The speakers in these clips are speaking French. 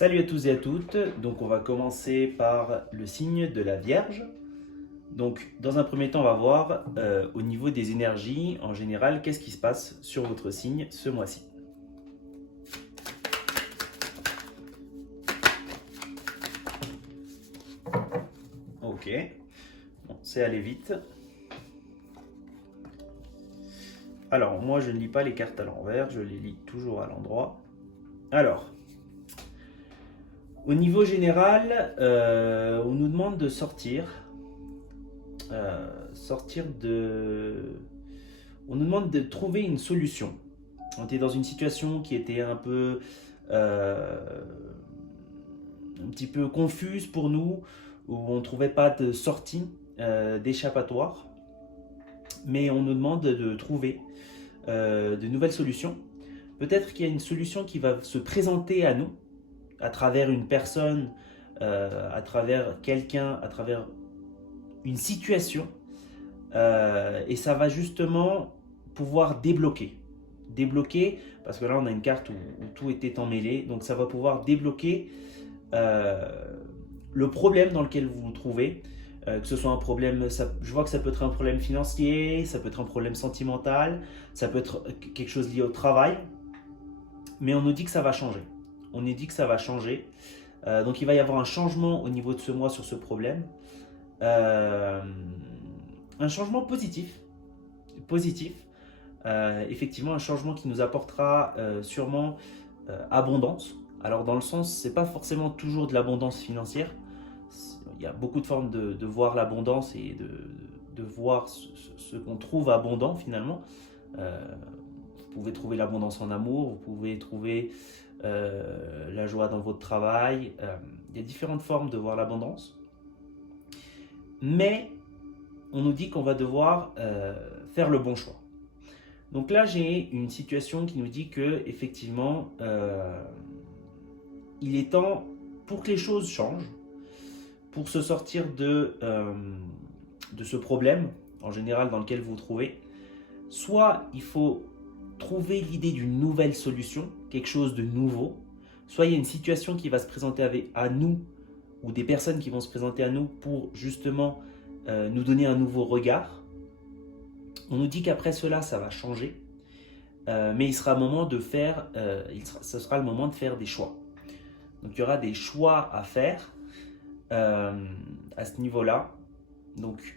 Salut à tous et à toutes, donc on va commencer par le signe de la Vierge. Donc dans un premier temps on va voir au niveau des énergies en général qu'est-ce qui se passe sur votre signe ce mois-ci. Ok, bon, c'est allé vite. Alors moi je ne lis pas les cartes à l'envers, je les lis toujours à l'endroit. Alors, au niveau général, on nous demande de on nous demande de trouver une solution. On était dans une situation qui était un petit peu confuse pour nous, où on ne trouvait pas de sortie, d'échappatoire. Mais on nous demande de trouver de nouvelles solutions. Peut-être qu'il y a une solution qui va se présenter à nous, à travers une personne, à travers quelqu'un, à travers une situation. Et ça va justement pouvoir débloquer. Débloquer, parce que là on a une carte où tout était emmêlé, donc ça va pouvoir débloquer le problème dans lequel vous vous trouvez. Que ce soit un problème, je vois que ça peut être un problème financier, ça peut être un problème sentimental, ça peut être quelque chose lié au travail, mais on nous dit que ça va changer. On nous dit que ça va changer. Donc il va y avoir un changement au niveau de ce mois sur ce problème. Un changement positif. Positif. Effectivement, un changement qui nous apportera sûrement abondance. Alors dans le sens, c'est pas forcément toujours de l'abondance financière. Il y a beaucoup de formes de voir l'abondance et de voir ce qu'on trouve abondant finalement. Vous pouvez trouver l'abondance en amour, vous pouvez trouver la joie dans votre travail. Il y a différentes formes de voir l'abondance. Mais on nous dit qu'on va devoir faire le bon choix. Donc là, j'ai une situation qui nous dit que effectivement, il est temps pour que les choses changent, pour se sortir de ce problème en général dans lequel vous vous trouvez. Soit il faut trouver l'idée d'une nouvelle solution, quelque chose de nouveau. Soit il y a une situation qui va se présenter à nous ou des personnes qui vont se présenter à nous pour justement nous donner un nouveau regard. On nous dit qu'après cela, ça va changer, mais il sera le moment de faire, ce sera le moment de faire des choix. Donc il y aura des choix à faire à ce niveau-là. Donc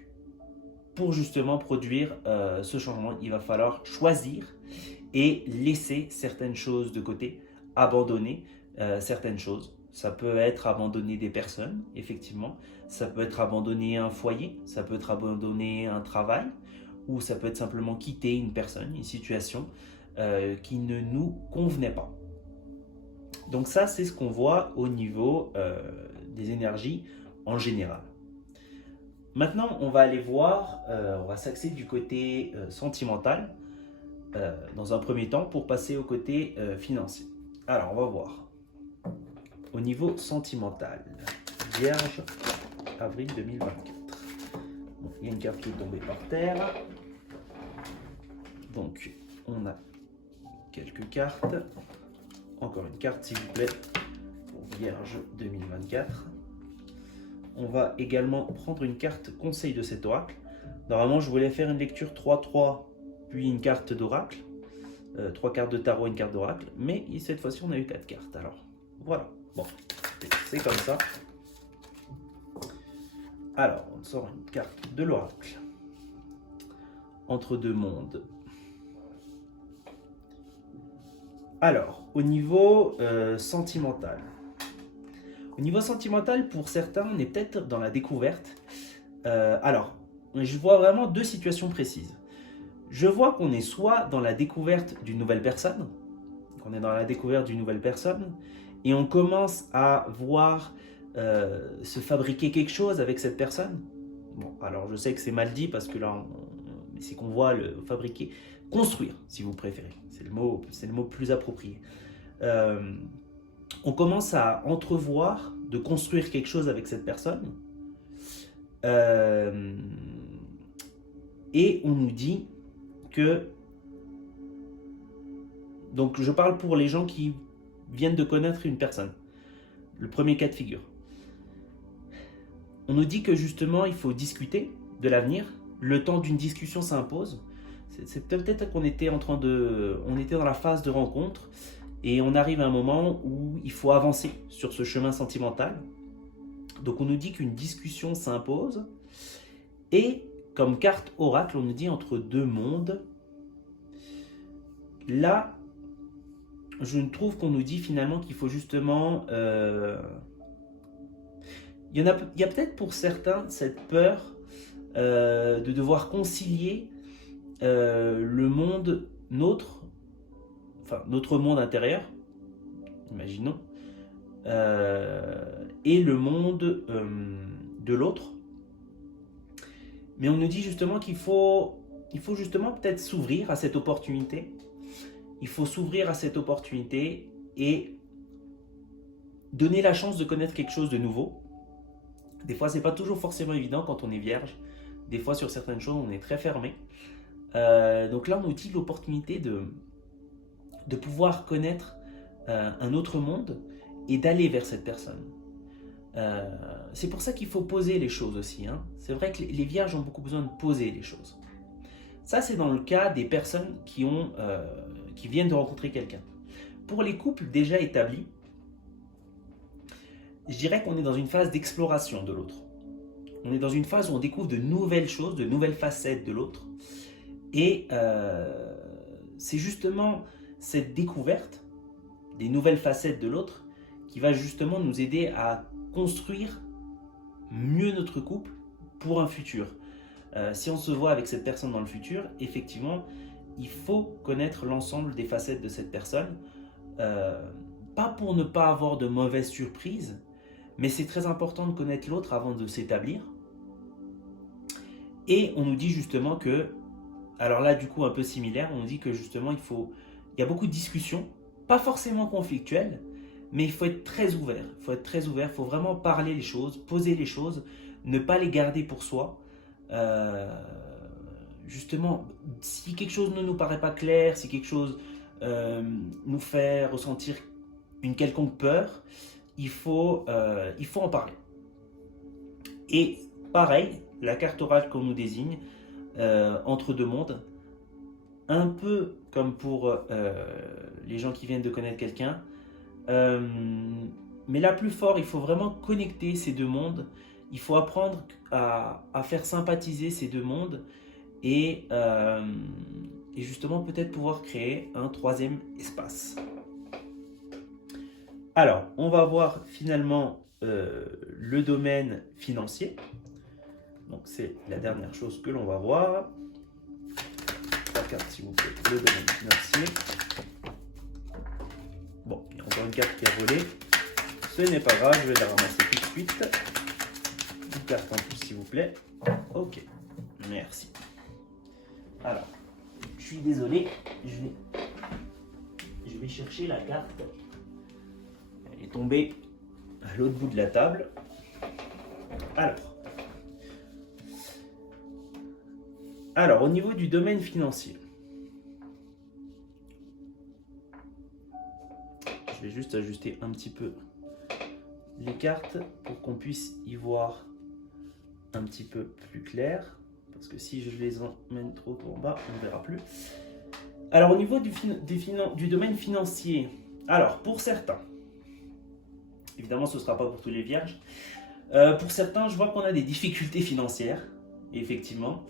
pour justement produire ce changement, il va falloir choisir et laisser certaines choses de côté, abandonner certaines choses. Ça peut être abandonner des personnes, effectivement. Ça peut être abandonner un foyer, ça peut être abandonner un travail, ou ça peut être simplement quitter une personne, une situation qui ne nous convenait pas. Donc ça, c'est ce qu'on voit au niveau des énergies en général. Maintenant, on va aller voir, on va s'axer du côté sentimental dans un premier temps pour passer au côté financier. Alors, on va voir. Au niveau sentimental, Vierge, avril 2024. Bon, il y a une carte qui est tombée par terre. Donc, on a quelques cartes. Encore une carte, s'il vous plaît, pour Vierge 2024. On va également prendre une carte conseil de cet oracle. Normalement, je voulais faire une lecture 3-3, puis une carte d'oracle. 3 cartes de tarot et une carte d'oracle. Mais cette fois-ci, on a eu 4 cartes. Alors, voilà. Bon, c'est comme ça. Alors, on sort une carte de l'oracle. Entre deux mondes. Alors, au niveau sentimental. Au niveau sentimental, pour certains, on est peut-être dans la découverte. Alors, je vois vraiment deux situations précises. Je vois qu'on est soit dans la découverte d'une nouvelle personne, et on commence à voir se fabriquer quelque chose avec cette personne. Bon, alors je sais que c'est mal dit parce que là, c'est qu'on voit le fabriquer, construire, si vous préférez. C'est le mot plus approprié. On commence à entrevoir de construire quelque chose avec cette personne. Et on nous dit que... Donc je parle pour les gens qui viennent de connaître une personne. le premier cas de figure. On nous dit que justement, il faut discuter de l'avenir. Le temps d'une discussion s'impose. C'est peut-être qu'on était on était dans la phase de rencontre et on arrive à un moment où il faut avancer sur ce chemin sentimental. Donc on nous dit qu'une discussion s'impose et comme carte oracle, on nous dit entre deux mondes. Là, je trouve qu'on nous dit finalement qu'il faut justement... il y a peut-être pour certains cette peur de devoir concilier le monde notre monde intérieur, imaginons, et le monde de l'autre. Mais on nous dit justement qu'il faut justement peut-être s'ouvrir à cette opportunité. Il faut s'ouvrir à cette opportunité et donner la chance de connaître quelque chose de nouveau. Des fois, c'est pas toujours forcément évident quand on est vierge. Des fois, sur certaines choses, on est très fermé. Donc là, on nous dit l'opportunité de pouvoir connaître un autre monde et d'aller vers cette personne. C'est pour ça qu'il faut poser les choses aussi. Hein. C'est vrai que les vierges ont beaucoup besoin de poser les choses. Ça, c'est dans le cas des personnes qui viennent de rencontrer quelqu'un. Pour les couples déjà établis, je dirais qu'on est dans une phase d'exploration de l'autre. On est dans une phase où on découvre de nouvelles choses, de nouvelles facettes de l'autre. Et c'est justement cette découverte des nouvelles facettes de l'autre qui va justement nous aider à construire mieux notre couple pour un futur. Si on se voit avec cette personne dans le futur, effectivement, il faut connaître l'ensemble des facettes de cette personne. Pas pour ne pas avoir de mauvaises surprises, mais c'est très important de connaître l'autre avant de s'établir. Et on nous dit justement que, alors là du coup un peu similaire, on nous dit que justement il y a beaucoup de discussions, pas forcément conflictuelles, mais il faut être très ouvert. Il faut vraiment parler les choses, poser les choses, ne pas les garder pour soi. Justement, si quelque chose ne nous paraît pas clair, si quelque chose nous fait ressentir une quelconque peur, il faut en parler. Et pareil, la carte orale qu'on nous désigne, entre deux mondes, un peu comme pour les gens qui viennent de connaître quelqu'un, mais là plus fort, il faut vraiment connecter ces deux mondes, il faut apprendre à faire sympathiser ces deux mondes et justement peut-être pouvoir créer un troisième espace. Alors, on va voir finalement le domaine financier. Donc, c'est la dernière chose que l'on va voir. La carte, s'il vous plaît, le domaine financier. Bon, il y a encore une carte qui est volée. Ce n'est pas grave, je vais la ramasser tout de suite. Une carte en plus, s'il vous plaît. Ok, merci. Alors, je suis désolé, je vais chercher la carte. Elle est tombée à l'autre bout de la table. Alors, au niveau du domaine financier, je vais juste ajuster un petit peu les cartes pour qu'on puisse y voir un petit peu plus clair. Parce que si je les emmène trop en bas, on ne verra plus. Alors, au niveau du domaine financier, alors pour certains, évidemment ce ne sera pas pour tous les vierges, pour certains, je vois qu'on a des difficultés financières, effectivement.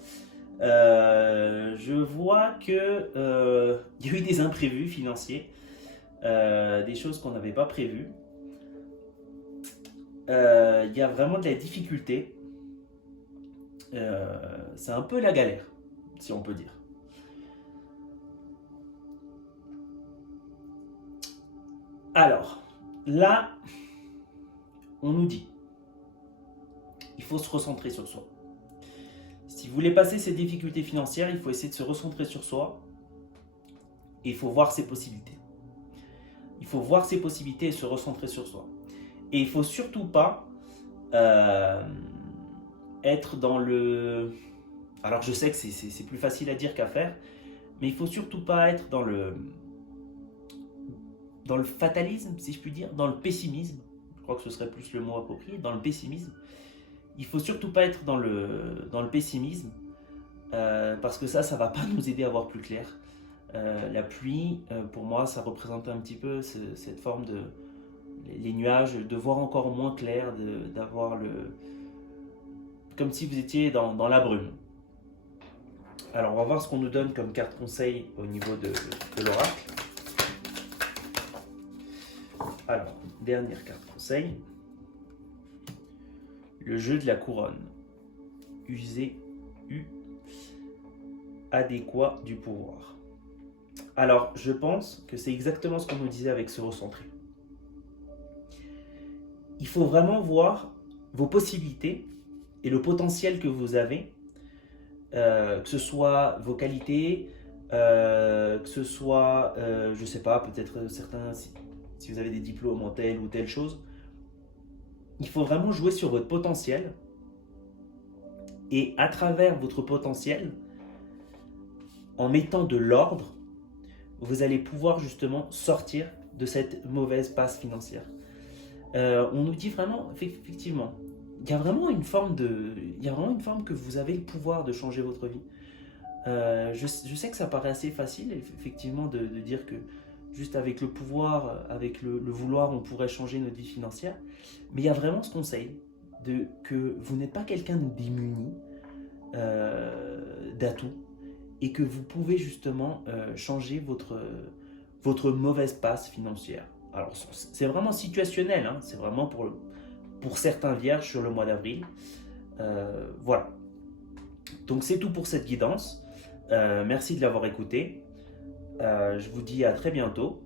Je vois qu'il y a eu des imprévus financiers, des choses qu'on n'avait pas prévues. Il y a vraiment de la difficulté. C'est un peu la galère, si on peut dire. Alors, là, on nous dit, il faut se recentrer sur soi. Si vous voulez passer ces difficultés financières, il faut essayer de se recentrer sur soi et il faut voir ses possibilités. Il faut voir ses possibilités et se recentrer sur soi. Et il ne faut surtout pas être dans le... Alors je sais que c'est plus facile à dire qu'à faire, mais il ne faut surtout pas être dans le fatalisme, si je puis dire, dans le pessimisme. je crois que ce serait plus le mot approprié, dans le pessimisme. Il ne faut surtout pas être dans le pessimisme, parce que ça ne va pas nous aider à voir plus clair. La pluie, pour moi, ça représente un petit peu cette forme de les nuages, de voir encore moins clair, d'avoir comme si vous étiez dans la brume. Alors, on va voir ce qu'on nous donne comme carte conseil au niveau de l'oracle. Alors, dernière carte conseil. Le jeu de la couronne. User, adéquat du pouvoir. Alors, je pense que c'est exactement ce qu'on nous disait avec se recentrer. Il faut vraiment voir vos possibilités et le potentiel que vous avez, que ce soit vos qualités, que ce soit, je ne sais pas, peut-être certains, si vous avez des diplômes en telle ou telle chose. Il faut vraiment jouer sur votre potentiel et à travers votre potentiel, en mettant de l'ordre, vous allez pouvoir justement sortir de cette mauvaise passe financière. On nous dit vraiment, effectivement, il y a vraiment une forme que vous avez le pouvoir de changer votre vie. Je sais que ça paraît assez facile, effectivement, de dire que juste avec le pouvoir, avec le vouloir, on pourrait changer notre vie financière. Mais il y a vraiment ce conseil que vous n'êtes pas quelqu'un de démuni d'atouts et que vous pouvez justement changer votre mauvaise passe financière. Alors, c'est vraiment situationnel, hein, c'est vraiment pour certains vierges sur le mois d'avril. Voilà. Donc, c'est tout pour cette guidance. Merci de l'avoir écouté. Je vous dis à très bientôt.